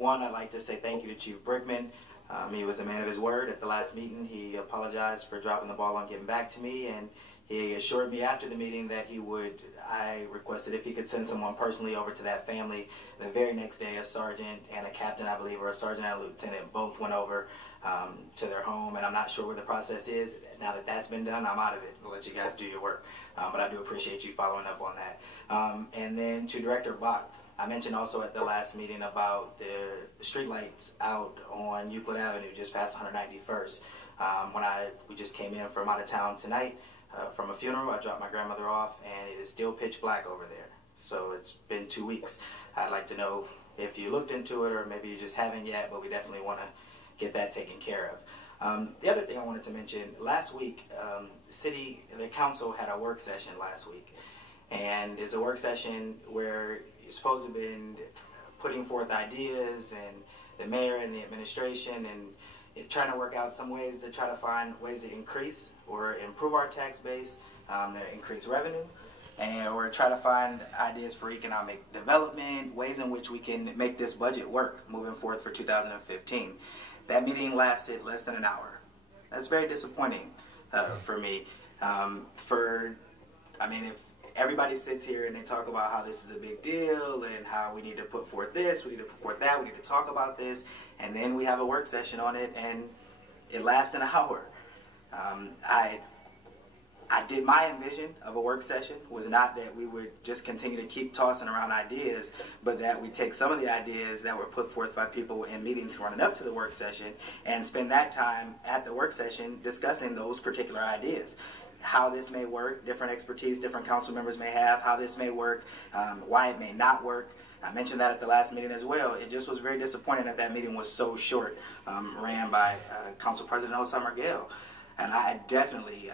One, I'd like to say thank you to Chief Brickman. He was a man of his word. At the last meeting, he apologized for dropping the ball on getting back to me, and he assured me after the meeting that he would. I requested if he could send someone personally over to that family. The very next day, a sergeant and a captain, I believe, or a sergeant and a lieutenant, both went over to their home, and I'm not sure where the process is. Now that that's been done, I'm out of it. I'll let you guys do your work, but I do appreciate you following up on that. And then to Director Bach, I mentioned also at the last meeting about the street lights out on Euclid Avenue, just past 191st. We just came in from out of town tonight from a funeral. I dropped my grandmother off, and it is still pitch black over there. So it's been 2 weeks. I'd like to know if you looked into it, or maybe you just haven't yet, but we definitely want to get that taken care of. The other thing I wanted to mention, last week, the council had a work session last week. And it's a work session where you're supposed to have been putting forth ideas, and the mayor and the administration, and trying to work out some ways to try to find ways to increase or improve our tax base, to increase revenue, or try to find ideas for economic development, ways in which we can make this budget work moving forward for 2015. That meeting lasted less than an hour. That's very disappointing for me. If everybody sits here and they talk about how this is a big deal and how we need to put forth this, we need to put forth that, we need to talk about this, and then we have a work session on it and it lasts an hour. My envision of a work session was not that we would just continue to keep tossing around ideas, but that we take some of the ideas that were put forth by people in meetings running up to the work session and spend that time at the work session discussing those particular ideas. How this may work, different expertise different council members may have, how this may work, why it may not work. I mentioned that at the last meeting as well. It just was very disappointing that that meeting was so short, ran by Council President Osama Gale. And I definitely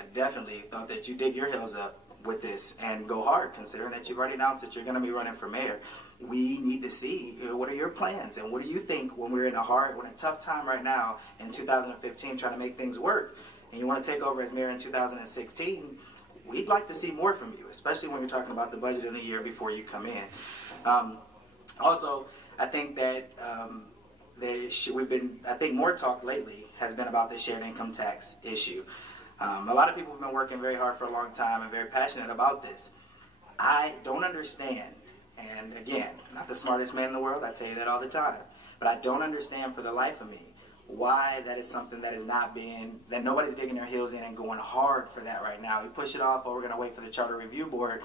thought that you dig your heels up with this and go hard, considering that you've already announced that you're going to be running for mayor. We need to see what are your plans, and what do you think when we're in a tough time right now in 2015 trying to make things work, and you want to take over as mayor in 2016, we'd like to see more from you, especially when you're talking about the budget in the year before you come in. Also, I think that more talk lately has been about the shared income tax issue. A lot of people have been working very hard for a long time and very passionate about this. I don't understand, and again, not the smartest man in the world, I tell you that all the time, but I don't understand for the life of me why that is something that that nobody's digging their heels in and going hard for that right now. We push it off, we're going to wait for the Charter Review Board.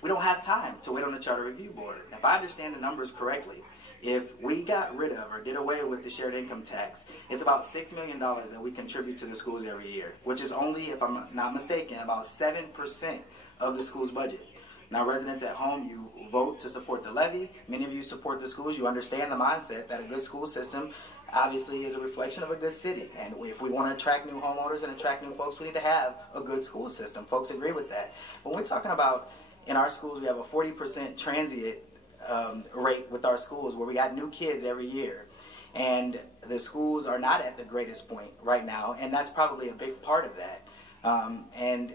We don't have time to wait on the Charter Review Board. If I understand the numbers correctly, if we got rid of or did away with the shared income tax, it's about $6 million that we contribute to the schools every year, which is only, if I'm not mistaken, about 7% of the school's budget. Now, residents at home, you vote to support the levy. Many of you support the schools. You understand the mindset that a good school system obviously is a reflection of a good city. And if we want to attract new homeowners and attract new folks, we need to have a good school system. Folks agree with that. When we're talking about in our schools, we have a 40% transient rate with our schools, where we got new kids every year, and the schools are not at the greatest point right now, and that's probably a big part of that. And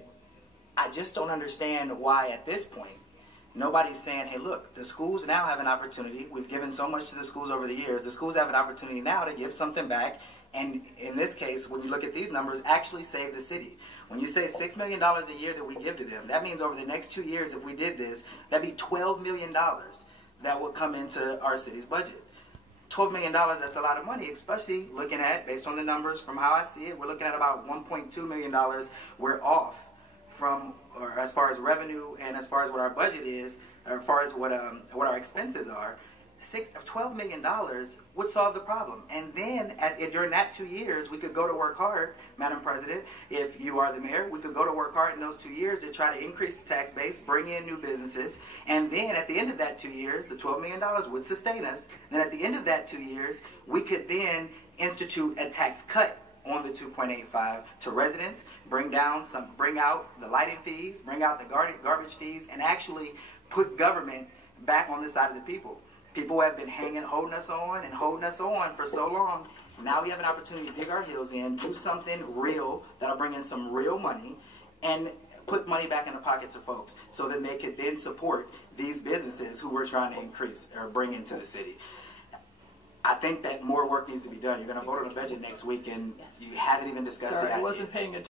I just don't understand why at this point nobody's saying, hey, look, the schools now have an opportunity. We've given so much to the schools over the years. The schools have an opportunity now to give something back, and in this case, when you look at these numbers, actually save the city. When you say $6 million a year that we give to them, that means over the next 2 years, if we did this, that'd be $12 million that will come into our city's budget. $12 million, that's a lot of money, especially looking at, based on the numbers from how I see it, we're looking at about $1.2 million we're off from, or as far as revenue and as far as what our budget is, or as far as what our expenses are. $12 million would solve the problem. And then during that 2 years, we could go to work hard, Madam President. If you are the mayor, we could go to work hard in those 2 years to try to increase the tax base, bring in new businesses, and then at the end of that 2 years, the $12 million would sustain us. Then at the end of that 2 years, we could then institute a tax cut on the 2.85 to residents, bring out the lighting fees, bring out the garbage fees, and actually put government back on the side of the people. People have been holding us on for so long. Now we have an opportunity to dig our heels in, do something real that'll bring in some real money, and put money back in the pockets of folks so that they could then support these businesses who we're trying to increase or bring into the city. I think that more work needs to be done. You're going to vote on the budget next week, and you haven't even discussed the ideas. Sorry, I wasn't paying attention.